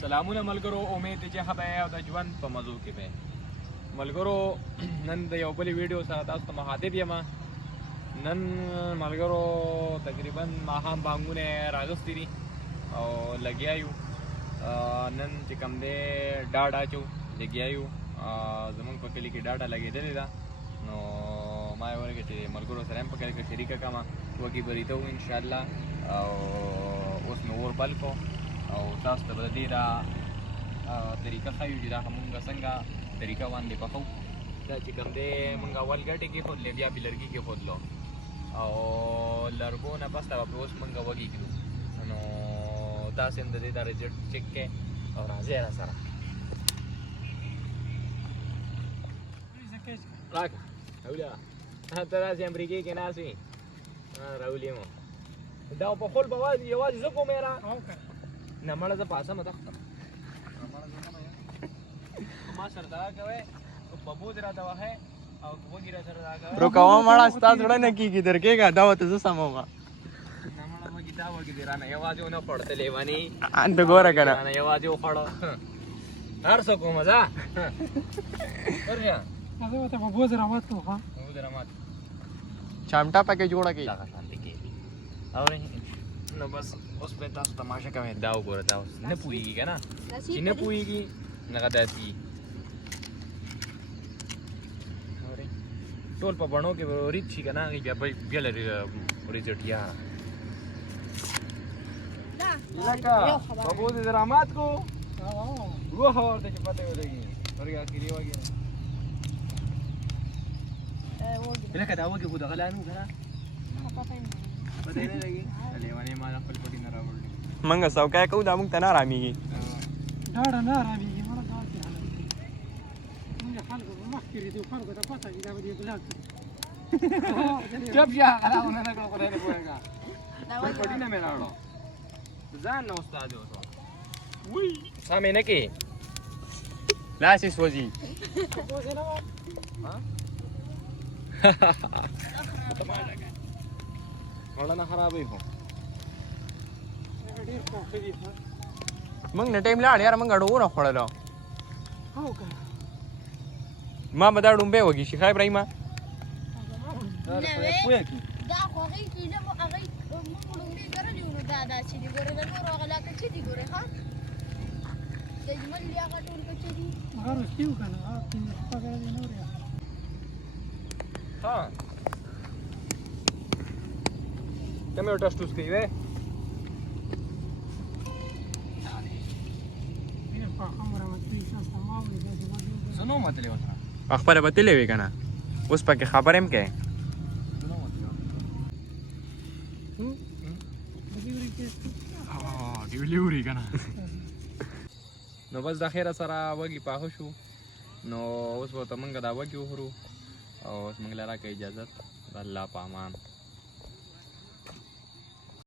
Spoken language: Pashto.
سلامونه ملګرو، امید دی چې ښه به یې او د ژوند په مزو کې به یې. ملګرو نن د یو بلې ویډیو سره تاسو ته مخاطب یم. نن ملګرو تقریبا ماښام بانګونه راغستې دي او لګیا یو. نن چې کوم دی ډاډ اچو لګیا یو. زمونږ په کلي کې ډاډه لګېدلې ده، نو ما یې وویل چې ملګرو سره هم په کلي کې شریکه کړم، وږي بریته وو انشاءالله. او اوس مې اور بل کړو او تاسو ته به د دې دا طریقه ښیو چې دا مونږ څنګه طریقه باندې پخوو. دا چې کوم دی مونږ اول ګټې کېښودلې، بیا بې لرګي کېښودلو او لرګو نه پس ته به اوس مونږ وږي کړو. نو تاسې هم د دې دا رزلټ چک کړئ او راځئ را سره. راکړه راولیا، ته داسې امریکې کې ناست وي. راولي مو دا پخول به یوازې زه کوم یاره نه مړه زه پاسمه تختم. ما سره دغه کوئ، ببوز راته وهئ او وږي را سره دغه کوئ. روکوه مړه ستا زړه نه کېږي درکېږه دا ورته زه سموم. نه مړه وږي دا وږي دې رانه یوازې ونه خوړ ته لیوني. انته ګوره که نه رانه یوازې وخوړو. هر څه کومه ځه ورشه. زه ورته ببوز رامات کړم. ښه ببوز رامات چامټا پکې جوړه کړي. دغه شانتې کېږي. اورئ نو بس اوس به تاسو تماشه کوئ. دا وګوره، دا اوس نه پوهېږي که نه، چې نه پوهېږي هغه داسې وي. اورئ ټول په بڼو کې به ورید شي که نه، هغې بیا لري رزلټ یاره. لکه ببوز یې درامات کو ووهه ورته چې پته یې ولګي ورګې اخري وګېره. لکه دا وږي خو دغه لا نه و که نه، پته یې نه لګي. لیونې ما د خپل پټي نه راوړلې. موږ څوکۍ کوو دا موږ ته نه ارامېږي. ډاډه نه ارامېږي. مړه داسې حالت دی. موږ خلکو په مخ کې ریدو، خلکو ته پته وي دا به دې ګلاب کړي. چپ شه، خرابونه نه کړو، خدای دې پوهېږه. خپل پټي نه مې راوړو، ځان نه استاد یې اوس سم یې نه کې لاس یې سوځي. ببوز یې نه وه. وړه نه خرابوي خو ډېر پاخه دي. ښه موږ نه ټایم لاړ یاره، موږ اډو ونه خوړلو. او که ما به دا ډومبې وږي شي. ښه ابراهیمه دا خو هغې کې نه هغې موږ ډوډۍ کرلي وو، نو دا داسې دي. ګورې د نورو هغه لا کچې دي. ګورې ښه د اجمل دي هغه ټول کچې دي. هغه رستي وو که نه، هغه پنځه شپږ ورځې نه ورې. ها ته مې ټسټ اوس کوي وې ډېر پاخه مرمت کوي. شاسته ما ولیدل داسې ما جوړ کړل. زه نه وم وتلی ورسره. خپله به تللی وې که نه، اوس پکې خبرې هم کوې. زه نه وم وتلی ورسره. د دې ورې کې ډېولې وري که نه. نو بس د خیره سره وږي پاخه شو، نو اوس به ورته مونږ دا وږي وخورو او اوس مونږ له راکړه اجازت. د الله په امان.